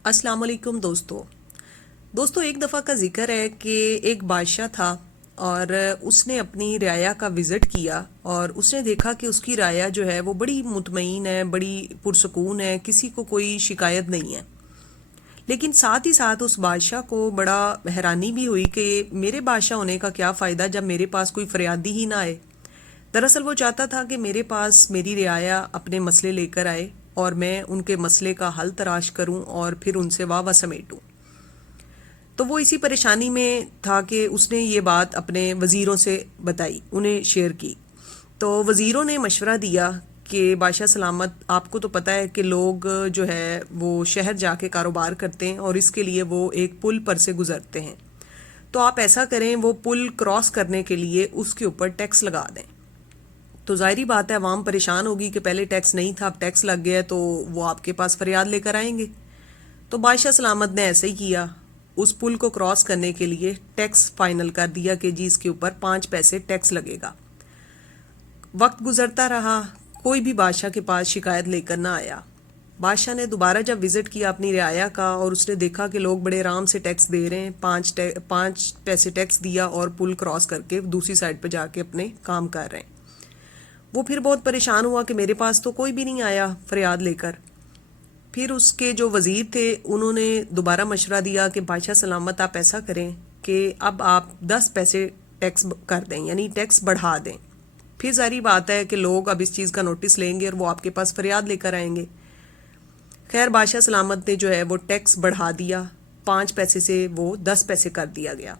अस्सलाम वालेकुम दोस्तों एक दफ़ा का जिक्र है कि एक बादशाह था और उसने अपनी रियाया का विज़िट किया और उसने देखा कि उसकी रियाया जो है वो बड़ी मुतमईन है, बड़ी पुरसकून है, किसी को कोई शिकायत नहीं है। लेकिन साथ ही साथ उस बादशाह को बड़ा हैरानी भी हुई कि मेरे बादशाह होने का क्या फ़ायदा जब मेरे पास कोई फरियादी ही ना आए। दरअसल वो चाहता था कि मेरे पास मेरी रियाया अपने मसले लेकर आए और मैं उनके मसले का हल तलाश करूं और फिर उनसे वाह समेटूं। तो वो इसी परेशानी में था कि उसने ये बात अपने वज़ीरों से बताई, उन्हें शेयर की। तो वज़ीरों ने मशवरा दिया कि बादशाह सलामत, आपको तो पता है कि लोग जो है वो शहर जाके कारोबार करते हैं और इसके लिए वो एक पुल पर से गुज़रते हैं। तो आप ऐसा करें, वो पुल क्रॉस करने के लिए उसके ऊपर टैक्स लगा दें। तो ज़ाहिरी बात है अवाम परेशान होगी कि पहले टैक्स नहीं था, अब टैक्स लग गया, तो वो आपके पास फरियाद लेकर आएंगे। तो बादशाह सलामत ने ऐसे ही किया। उस पुल को क्रॉस करने के लिए टैक्स फाइनल कर दिया कि जी इसके ऊपर 5 पैसे टैक्स लगेगा। वक्त गुजरता रहा, कोई भी बादशाह के पास शिकायत लेकर ना आया। बादशाह ने दोबारा जब विज़िट किया अपनी रियाया का और उसने देखा कि लोग बड़े आराम से टैक्स दे रहे हैं, 5 पैसे टैक्स दिया और पुल क्रॉस करके दूसरी साइड पर जाके अपने काम कर रहे हैं। वो फिर बहुत परेशान हुआ कि मेरे पास तो कोई भी नहीं आया फरियाद लेकर। फिर उसके जो वज़ीर थे उन्होंने दोबारा मशवरा दिया कि बादशाह सलामत, आप ऐसा करें कि अब आप 10 पैसे टैक्स कर दें, यानी टैक्स बढ़ा दें। फिर सारी बात है कि लोग अब इस चीज़ का नोटिस लेंगे और वो आपके पास फरियाद लेकर आएंगे। खैर बादशाह सलामत ने जो है वो टैक्स बढ़ा दिया, 5 पैसे से वो 10 पैसे कर दिया गया।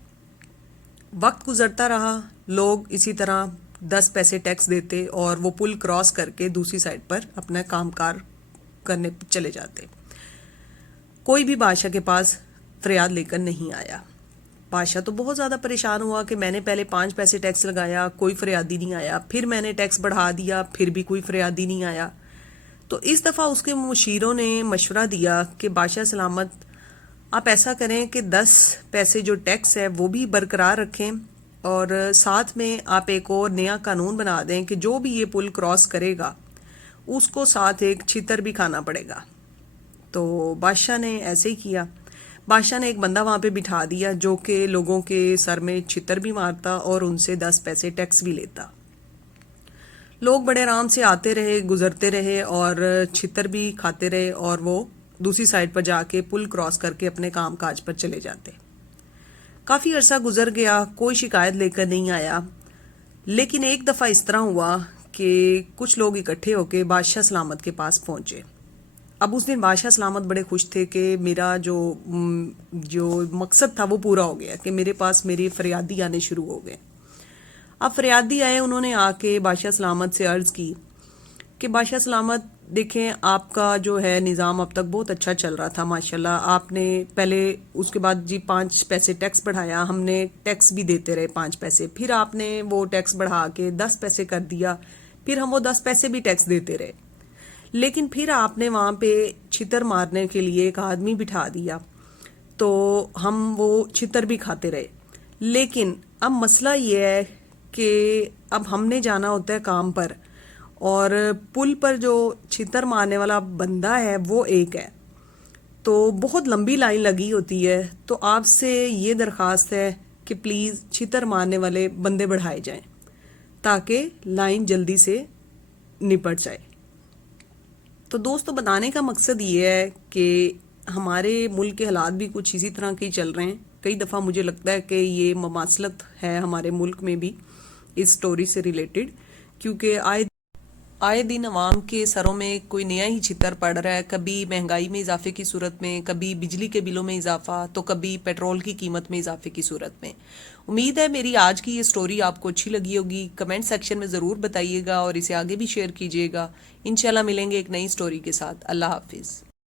वक्त गुजरता रहा, लोग इसी तरह 10 पैसे टैक्स देते और वो पुल क्रॉस करके दूसरी साइड पर अपना कामकार करने चले जाते। कोई भी बादशाह के पास फरियाद लेकर नहीं आया। बादशाह तो बहुत ज़्यादा परेशान हुआ कि मैंने पहले 5 पैसे टैक्स लगाया, कोई फरियादी नहीं आया, फिर मैंने टैक्स बढ़ा दिया, फिर भी कोई फरियादी नहीं आया। तो इस दफ़ा उसके मुशीरों ने मशवरा दिया कि बादशाह सलामत, आप ऐसा करें कि 10 पैसे जो टैक्स है वो भी बरकरार रखें और साथ में आप एक और नया कानून बना दें कि जो भी ये पुल क्रॉस करेगा उसको साथ एक छितर भी खाना पड़ेगा। तो बादशाह ने ऐसे ही किया। बादशाह ने एक बंदा वहाँ पे बिठा दिया जो कि लोगों के सर में छितर भी मारता और उनसे 10 पैसे टैक्स भी लेता। लोग बड़े आराम से आते रहे, गुजरते रहे और छितर भी खाते रहे और वो दूसरी साइड पर जाके पुल क्रॉस करके अपने काम काज पर चले जाते। काफ़ी अरसा गुजर गया, कोई शिकायत लेकर नहीं आया। लेकिन एक दफ़ा इस तरह हुआ कि कुछ लोग इकट्ठे होकर बादशाह सलामत के पास पहुंचे। अब उस दिन बादशाह सलामत बड़े खुश थे कि मेरा जो मकसद था वो पूरा हो गया कि मेरे पास मेरी फरियादी आने शुरू हो गए। अब फरियादी आए, उन्होंने आके बादशाह सलामत से अर्ज़ की कि बादशाह सलामत, देखें आपका जो है निज़ाम अब तक बहुत अच्छा चल रहा था माशाल्लाह। आपने पहले उसके बाद जी 5 पैसे टैक्स बढ़ाया, हमने टैक्स भी देते रहे 5 पैसे, फिर आपने वो टैक्स बढ़ा के 10 पैसे कर दिया, फिर हम वो 10 पैसे भी टैक्स देते रहे। लेकिन फिर आपने वहाँ पे छितर मारने के लिए एक आदमी बिठा दिया, तो हम वो छितर भी खाते रहे। लेकिन अब मसला ये है कि अब हमने जाना होता है काम पर और पुल पर जो छितर मारने वाला बंदा है वो एक है, तो बहुत लंबी लाइन लगी होती है। तो आपसे ये दरख्वास्त है कि प्लीज़ छितर मारने वाले बंदे बढ़ाए जाएं ताकि लाइन जल्दी से निपट जाए। तो दोस्तों बताने का मकसद ये है कि हमारे मुल्क के हालात भी कुछ इसी तरह के चल रहे हैं। कई दफ़ा मुझे लगता है कि ये ममासलत है हमारे मुल्क में भी इस स्टोरी से रिलेटेड, क्योंकि आए दिन अवाम के सरों में कोई नया ही छितर पड़ रहा है। कभी महंगाई में इजाफे की सूरत में, कभी बिजली के बिलों में इजाफा, तो कभी पेट्रोल की कीमत में इजाफे की सूरत में। उम्मीद है मेरी आज की ये स्टोरी आपको अच्छी लगी होगी। कमेंट सेक्शन में ज़रूर बताइएगा और इसे आगे भी शेयर कीजिएगा। इंशाल्लाह मिलेंगे एक नई स्टोरी के साथ। अल्लाह हाफिज़।